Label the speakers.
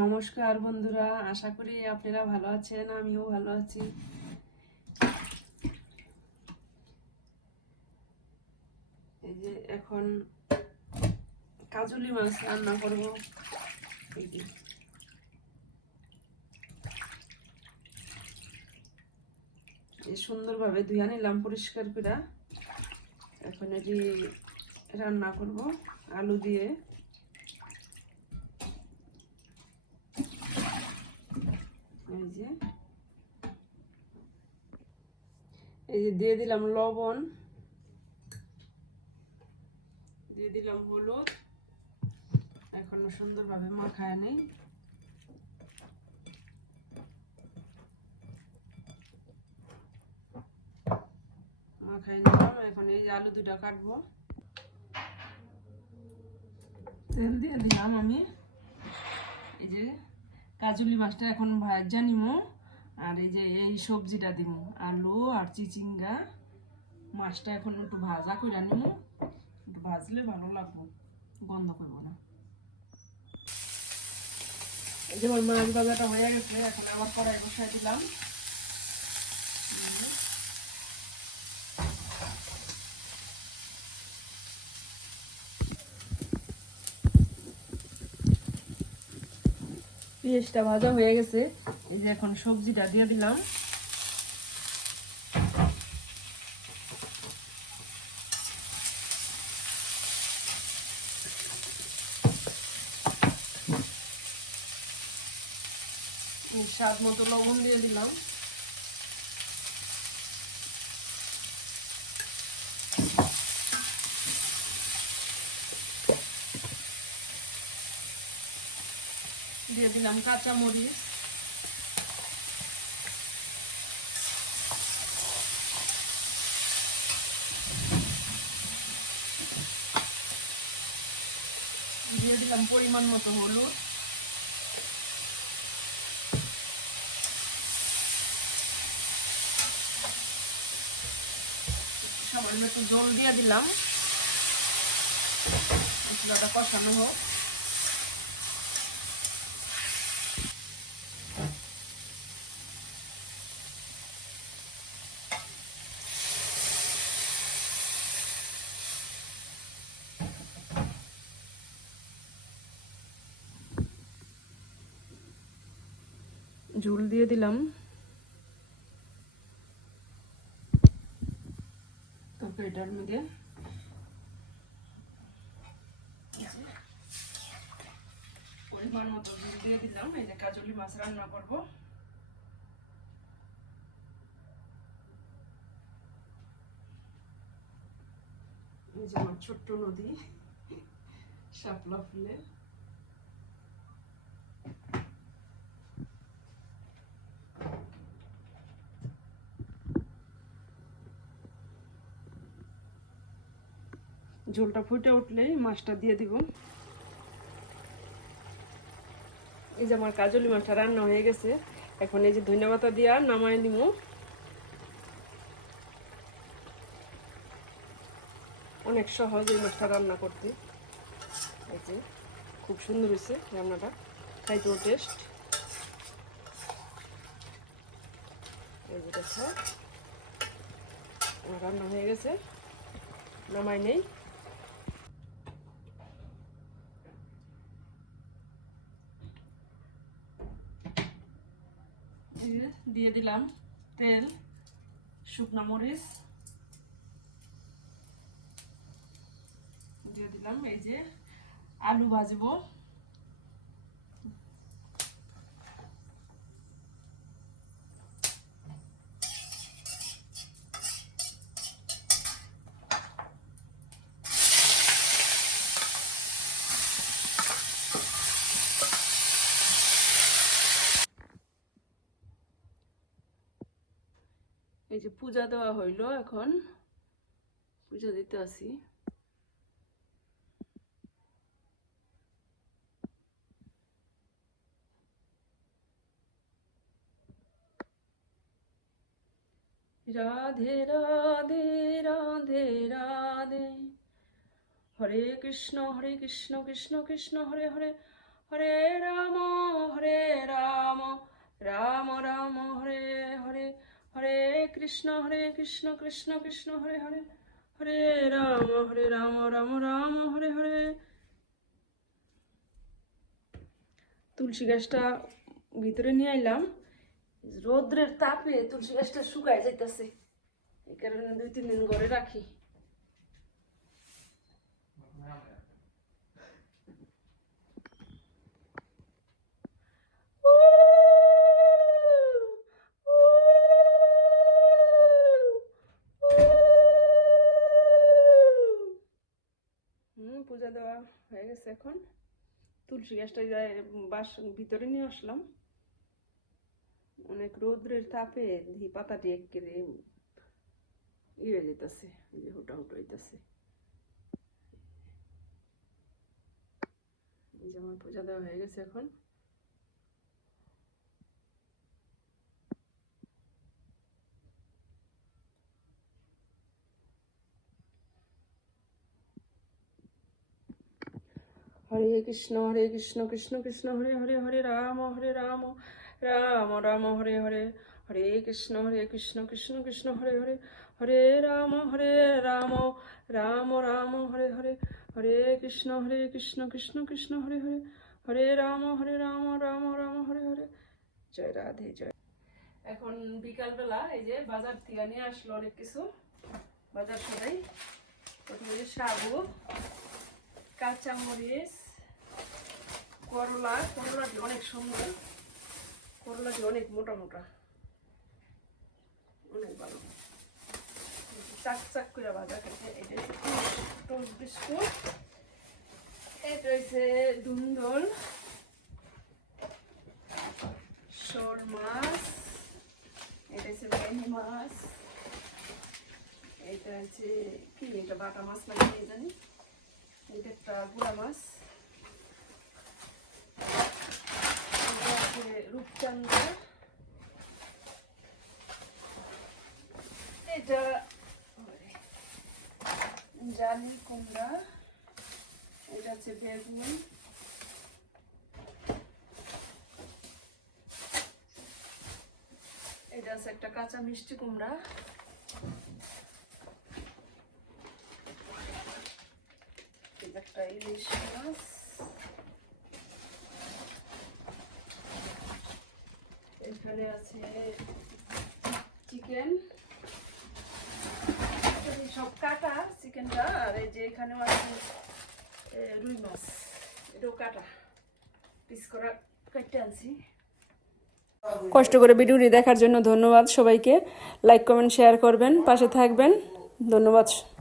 Speaker 1: নমস্কার বন্ধুরা আশা করি আপনারা ভালো আছেন আমিও ভালো আছি এই যে এখন কাজুলি মাছ রান্না করব সুন্দরভাবে ধুয়া নিলাম পরিষ্কার করে এখন এটি রান্না করব আলু দিয়ে যে এই যে দিয়ে দিলাম লবণ দিয়ে দিলাম হলুদ এখনো সুন্দরভাবে মাখায় নেই মাখাই নিলাম এখন এই যে আলু দুটা কাটবো তেল দিয়ে দিলাম আমি এই যে কাজুলি মাছটা এখন ভাজা নিমু আর এই যে এই সবজিটা দিব আলু আর চিচিঙ্গা মাছটা এখন একটু ভাজা করে নিমু একটু ভাজলে ভালো লাগবো গন্ধ করবো না এই যে আমার মাছ ভাজাটা হয়ে গেছে এখন আবার কড়াই বসাই দিলাম পেঁয়াজটা ভাজা হয়ে গেছে এই যে এখন সবজিটা দিয়ে দিলাম স্বাদ মতো লবণ দিয়ে দিলাম দিলাম কাঁচামরিচ দিয়ে দিলাম পরিমাণ মতো হলুদ একটু জল দিয়ে দিলাম মশলাটা কষানো হোক ঝুল দিয়ে দিলাম তারপর এটার মধ্যে পরিমাণ মতো ঝুল দিয়ে দিলাম এই যে কাজলি মাছ রান্না করবো এই ছোট্ট নদী শাপলা ফুলের ঝোলটা ফুটে উঠলে মাছটা দিয়ে দিব এই যে আমার কাজলি মাছটা রান্না হয়ে গেছে এখন এই যে ধন্যবাদটা দিয়া নামায় নিব অনেক সহজ এই মাছটা রান্না করতে এই যে খুব সুন্দর হয়েছে রান্নাটা খাইতেও টেস্ট এই যে রান্না হয়ে গেছে নামায় নেই দিয়ে দিলাম তেল শুকনো মরিচ দিয়ে দিলাম এই যে আলু ভাজবো এই যে পূজা দেওয়া হইল এখন পূজা দিতে আসি রাধে রাধে রাধে রাধে হরে কৃষ্ণ হরে কৃষ্ণ কৃষ্ণ কৃষ্ণ হরে হরে হরে রাম হরে রাম রাম রাম হরে হরে হরে কৃষ্ণ হরে কৃষ্ণ কৃষ্ণ কৃষ্ণ হরে হরে হরে রাম হরে রাম রাম রাম হরে হরে তুলসী গাছটা ভিতরে নিয়ে আইলাম রোদ্রের তাপে তুলসী গাছটা শুকায় যাইতেছে এই কারণে দুই তিন দিন ঘরে রাখি Woo! হয়ে গেছে এখন তুলসী গাছটা বাস ভিতরে নিয়ে আসলাম অনেক রৌদ্রের তাপে ধি পাতাটি একেবারে ইয়ে যেতেছে যে হুটা হুটো হইতেছে যেমন পূজা দেওয়া হয়ে গেছে এখন হরে কৃষ্ণ হরে কৃষ্ণ কৃষ্ণ কৃষ্ণ হরে হরে হরে রাম হরে রাম রাম রাম হরে হরে হরে কৃষ্ণ হরে কৃষ্ণ কৃষ্ণ কৃষ্ণ হরে হরে হরে রাম হরে রাম রাম রাম হরে হরে হরে কৃষ্ণ হরে কৃষ্ণ কৃষ্ণ কৃষ্ণ হরে হরে হরে রাম হরে রাম রাম রাম হরে হরে জয় রাধে জয় এখন বিকালবেলা এই যে বাজার থেকে নিয়ে আসলো অনেক কিছু বাজার সদাই প্রথমে সাবু কাঁচামরিচ করলা করলাটি অনেক সুন্দর করলাটি অনেক মোটা মোটা অনেক ভালো চাক চাক করে ভাজা খেতে এটা টোস্ট বিস্কুট এটা হচ্ছে দুন্দল শোল মাছ এটা হচ্ছে বেনি মাছ এটা হচ্ছে কি এটা বাটা মাছ না কি জানি এটা একটা গুড়া মাছ রূপচান্দা এটা জালি কুমড়া এটা হচ্ছে বেগুন এটা হচ্ছে একটা কাঁচা মিষ্টি কুমড়া এখানে আছে চিকেন সব কাটা চিকেনটা আর এই যে এখানেও আছে রুই মাছ করা
Speaker 2: কষ্ট করে ভিডিওটি দেখার জন্য ধন্যবাদ সবাইকে লাইক কমেন্ট শেয়ার করবেন পাশে থাকবেন ধন্যবাদ